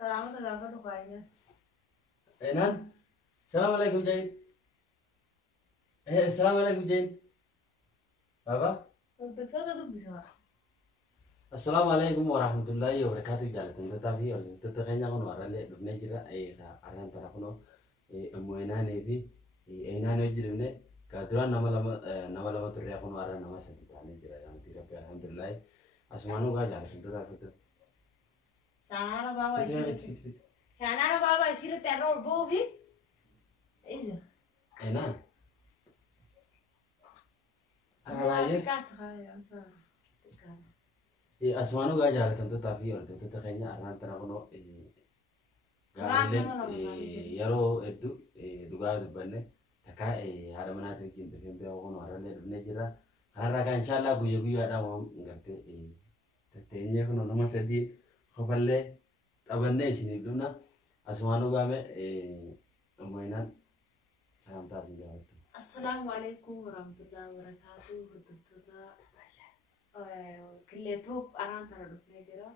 سلامة غافر قاينة. نعم. السلام عليكم جين. السلام عليكم جين. بابا. الدكتور دب بسمع. السلام عليكم ورحمة الله وبركاته. جالت انت تافي أرجو تتخيل يا خنو أرالي لبنان جرا أران ترى خنو أموينا نبي إينا نجربنا كاتران نما لما تري خنو أران نما سنتي تاني جرا يعني تيرا بيا الحمد لله أسمانو كا جالت انت تافي شانا بابا يصير. تفيد شانا بابا يصير ترى بوفي. إيه. نعم. أنا كات خايا أمسا. أسمانو كا جالت انت تافي أرجو تتخيل أران ترى خنو gaariileen yeroo hedduu dhugaa dubbanne takka haadha manaatii wajjin dhufeen biyya kun warrallee dhufnee jira. Kanarraa kan inshaallah guyyaa guyyaadhaan waan gartee tatteenyee kun nama sadii qofallee qabannee isiniif dhufna. Asumaan dhugaame ammaynaan salaamtaa isin jaallattu. السلام عليكم ورحمة الله وبركاته. هدوتوتا كليتوب أران ترى دفنا جرا.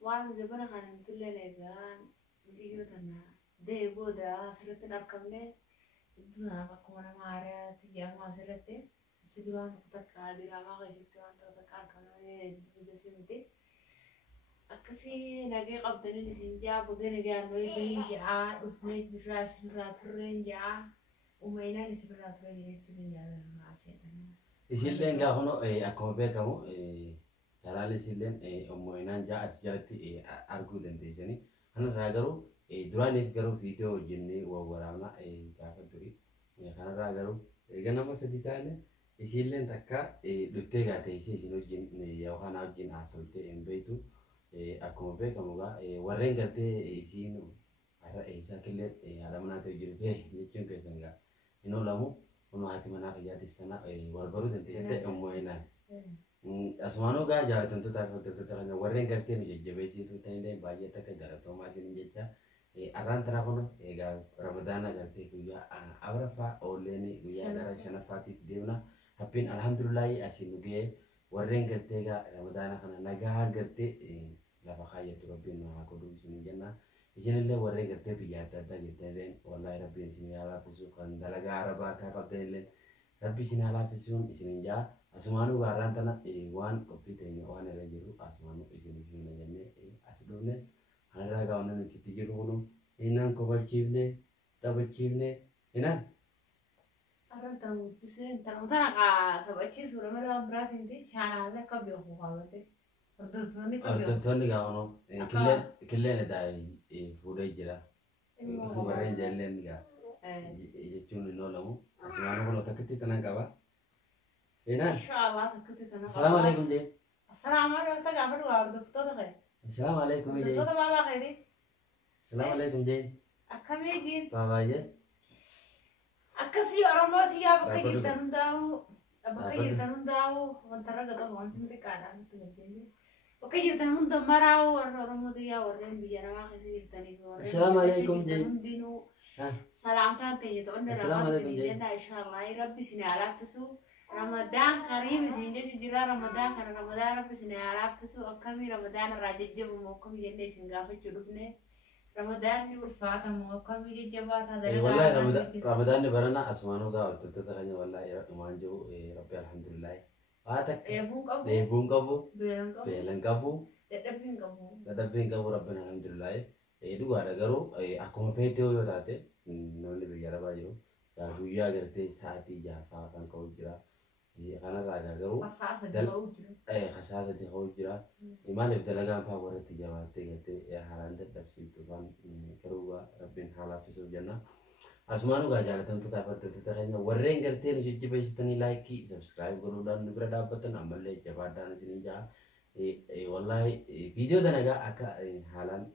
وان زبنا خان تلا لجان. إيوتنا ده بودا سرتنا أركمنا. دوسنا بكونا مارا تيجي ما سرته. سيدوان تكاد راما كيسيدوان تكاد كمان بيجسمتي. أكسي نجى قبضني نسينجا بقى نجى نوي بنيجا دفنا جراس نراترين جا. وماينا نسبرا ترى يجتمعون على معصيتنا. Isilleen gaafa akkuma beekamu talaalli isilleen ammaynaan ja'a as jalatti arguu dandeessanii. Kanarraa garuu duraaniif garuu viidiyoo hojjennee waraabna gaafa durii. Kanarraa garuu ganama sadii taane isilleen takka dhuftee gaateessee isin wajjin yookaan wajjin haasawtee hin beektu. Akkuma beekamu warreen gartee isiin har'a isaa killee haadha manaatii wajjin jechuun keessan gaa. Ino lamu ono hati mana kayati sana warbaru tentete ammoina asmano ga jaratan to ta to ta na warren garte mi jejjebe si to tande baje ta ka jarato ma sin jejja aran tara kono ga ramadana garte ku ya awrafa oleni ku ya gara shana fati devna happin alhamdulillah asinuge warren garte ga ramadana kana naga garte la bakhayatu rabbina ko du sin janna إذن الله ورّي قرتي بيجات هذا جتلين والله ربي إنسان على فسوق دلقا عربا كقتلين ربي سين على فسوق إنسان جا أسمانو قارن تنا وان كبيتين وان رجلو أسمانو إنسان فينا جنة أسلوبنا أنا راجعنا نتيجة إنان كبر شيفنا تبى شيفنا إنان أران تامو تسين تامو تانا كا تبى شيء سورة ملا أمبرا تنتي شانا هذا كبيو خوالته أردفتوني قاونو كلنا داي فودي جرا warreen jaalleen jechuun inni oolamu asirraan kun takkatti tanan qaba. Inshallah takkatti tanan qaba. Assalaamu alaikum jee. Assalaamu alaikum tagaa fadhu waa hordoftoota kee. Assalaamu alaikum jee. Hordoftoota baabaa keeti. Assalaamu alaikum jee. Akkamii jiin. Baabaa jee. Akkasii Oromooti yaa bakka jirtan hundaa'u wanta raga qabu waan simti qaadhaan itti gaggeessu. Oke jirtan hunda marau warna dia warna biara makan sih jirtan itu. Assalamualaikum jeng. Dinu salam tante itu anda ramai sini dia insyaallah Rabbi sini alaf su Ramadan karim sini jadi jira Ramadan karena Ramadan Rabbi sini alaf su kami Ramadan raja jabu mau kami jadi singgah cudupnya Ramadan ni berfata mau kami jadi jabat ada. Wallahi Ramadan ni barana asmanu ga tentu teranya wallahi manju Rabbi alhamdulillah. Atak bung kabu belang kabu dadabin kabu rabbana alhamdulillah itu gua ada garu aku mau video yo tate nolli bicara baju ya gua gerte saati jafa kan kau jira karena raga garu khasasa di kau jira iman ibtalaga apa gua reti jawate gete ya haranda dapsi itu kan garu gua rabbin halafisu jannah Asmanu gak jalan tuh tak terkenya warren gerte nih jadi bestani like subscribe guru dan berada apa tuh namanya jawaban sini ja wallahi video dan agak halan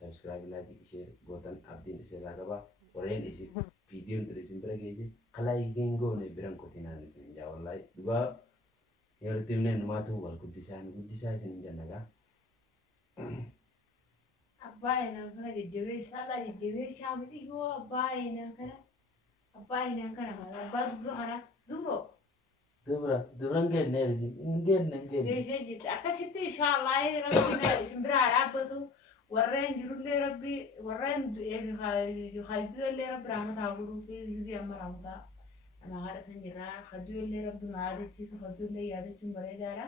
subscribe lagi share buatan abdin share lagi apa warren isi video untuk isi berapa isi kalau ingin gue nih berang kotinan sini ja wallahi juga ya timnya nama tuh wal kudisan sini ja naga Abayna kana jejjebe sala jejjebe shamiti go abayna kana abad duro ngenne Desi akasitti inshallah rabbina simbira rabatu ورين جرول لي ربي ورين يخدو لي ربي رحمة عقولو في زي أمر عمدا أنا عارف إن جرا خدو لي ربي ما عادت تيسو خدو لي عادت شو مريدارا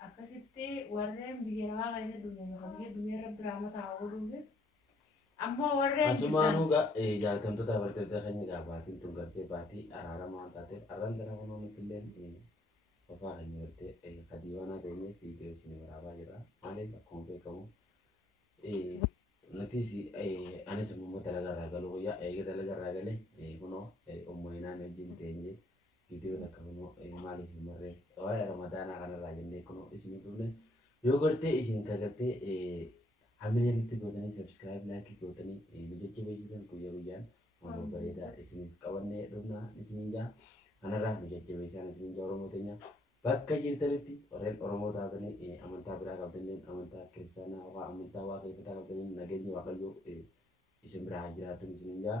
أكسيتي ورين بيجرا غاية الدنيا خدو الدنيا ربي رحمة عقولو في أما ورين Asumaanuu jaallatamtoota abartoota keenya gaafaatiin tun gartee baatii araaramaa taatee arraan dara kunoo nuti illee qofaa keenya gartee kadiiwanaa ta'ee fiidiyoo isin waraabaa jira. Maaliif akkuma beekamu nutis anis immoo dalagaa galuu guyyaa eega dalagaa galee kunoo ummaayinaan wajjin teenyee fiidiyoo takka kunoo maaliif hin marree waa'ee ramadaanaa kanarraa jennee kunoo isin dhufne yoo gartee isin ka gartee Hamilnya itu gootanii subscribe like gootanii bijecha beeksisan guyyaa guyyaan waan bareedaa isiniif qabannee dhufna isiniin jaa kanarraa bijecha beeksisan isiniin jaa Oromoo teenya bakka jirtanitti warreen Oromoo taatanii amantaa biraa qabdaniin amantaa kiristaanaa waa amantaa waaqeffataa qabdaniin nageenyi waaqayyoo isin biraa jiraatu isiniin jaa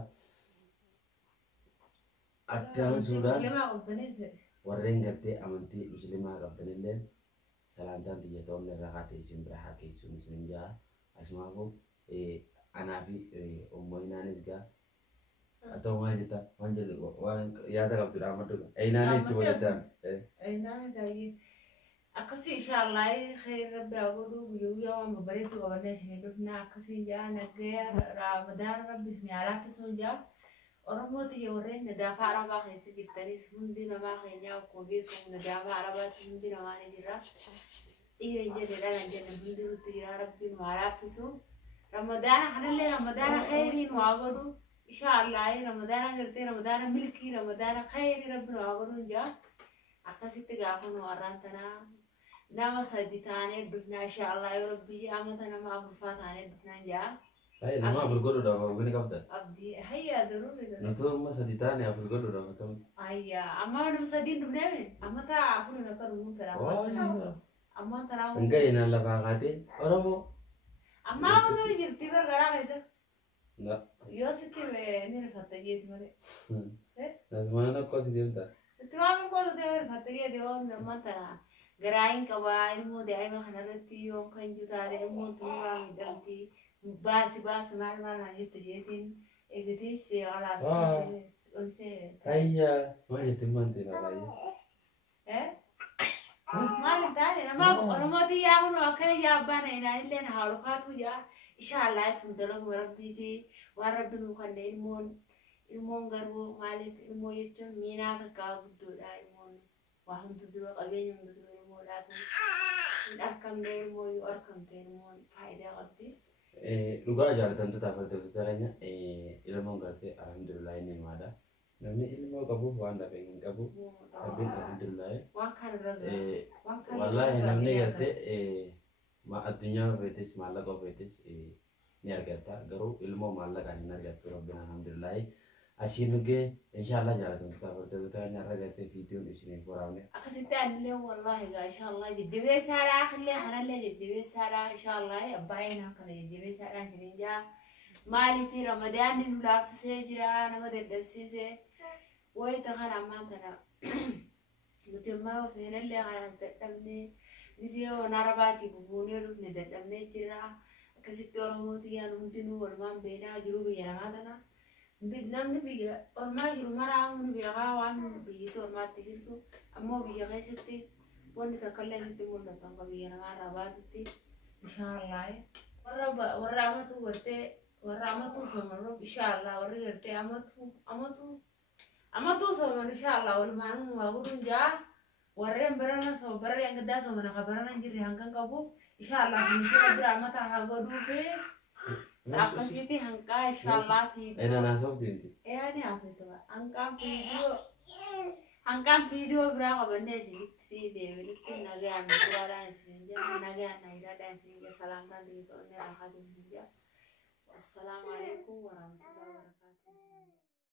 addaan suudhaan warreen gartee amantii musliimaa qabdanillee salaantaan xiyyeetoonni irraa kaatee isin biraa haa keessuun isiniin jaa Asma'u anaa fi ummaynaanis gaa atau maal jetta waan jedhu waan yaada qabdudha amaddu aynaan itti walitaan aynaan gaayi akkasi inshallah khair rabbi abudu guyyaa waan bareedu qabanne isin dhufna akkasi jaa nagaya ramadan rabbi isin alaafisuun jaa oromooti warreen nadaafa arabaa keessa jirtanis hundi namaa keenya akkuma beekamu nadaafa arabaatti hundi namaa ni jira إيه جد لا جد بندر تيرا ربي وعرافسو رمضان حنا رمضان خيرين وعقدو إن شاء الله رمضان قرتي رمضان ملكي رمضان خير ربنا وعقدو جا أكاسيت جافون وارانتنا نام سديتاني بدنا إن شاء الله يا ربي أمتنا ما فرفاتاني بدنا جا هاي لما أفرقوا ده ما بقولي كابتن أبدي هيا ضروري نتوه ما سديتاني أفرقوا ده مثلا هيا أما أنا مسدين دبنا أما تا أفرو نكرون ترى أما ترى enggak ini lah bangatin orang mau أما أنا جرتي برجع كذا enggak يو ستي بني الفتاة مري nah mana kau sih dia tak ستي ما بقول ده الفتاة ده أما ترى جراين كواين مو ده أي ما خنرتي يوم كان جوتا ده مو تمام يدمتي باس ما نجيت تجيتين إذا تيجي على أساس أنسى أيوة ما يتمان تنا لاي ما نتاني أنا ما تيجون وكان جابنا هنا إلا نهارقات ويا إن شاء الله تمدلك وربيتي ورب المخلي المون قربو مالك المو يجون مينا كابدو لا المون وهم تدرو قبين تدرو المولات الأركام ده المو يأركام ده المون فايدة قبتي luga jaalatan tutaafattootanya ilmoon gartee alhamdulillah inni maadha namni ilmoo qabuuf waan dhabe hin qabu rabbiin alhamdulillah wallahi namni gartee ma addunyaa feetes maallaqa feetes ni argata garuu ilmoo maallaqaan hin argattu rabbiin alhamdulillah asiin dhugee inshallah jaalatan tutaafattootanya argatee fiidiyoon isiniif waraabne أخذت أنا والله إن شاء الله جدّي سارة خلي أنا اللي جدّي سارة إن شاء الله أباينا كنا جدّي سارة جنيجا مالي في رمضان نلا في سجرا أنا ما تقدر سيسه ويتخان عمانتنا متما وفينا اللي أنا تقدمني نسيه ونارباتي ببوني روح ندقدمني جرا أخذت ورموتي أنا ممتنو والمان بينا جروبي أنا ماتنا بدنام نبيجا أرما يروم راهم نبيجا وان بيجي أرما تيجي أما بيجا كيستي وان تكلم ستي مرة تانغ بيجا نما رابطتي إن شاء الله ورامتو ورامتو سومرو إن شاء الله ورغرتي أمتو سومر إن شاء الله والمان وعورن جا ورين برنا سو برين قدا سومر خبرنا جري هنكن كابو إن شاء الله بنشوف درامة هاغدو في Akasiti hangka inshallah video. Nasab dinti. Ni aso itu pak. Hangka video berapa benda sih? Video itu naga anu sini, naga naira dan sini salam kan itu nih rahat sini. Wassalamualaikum warahmatullahi wabarakatuh.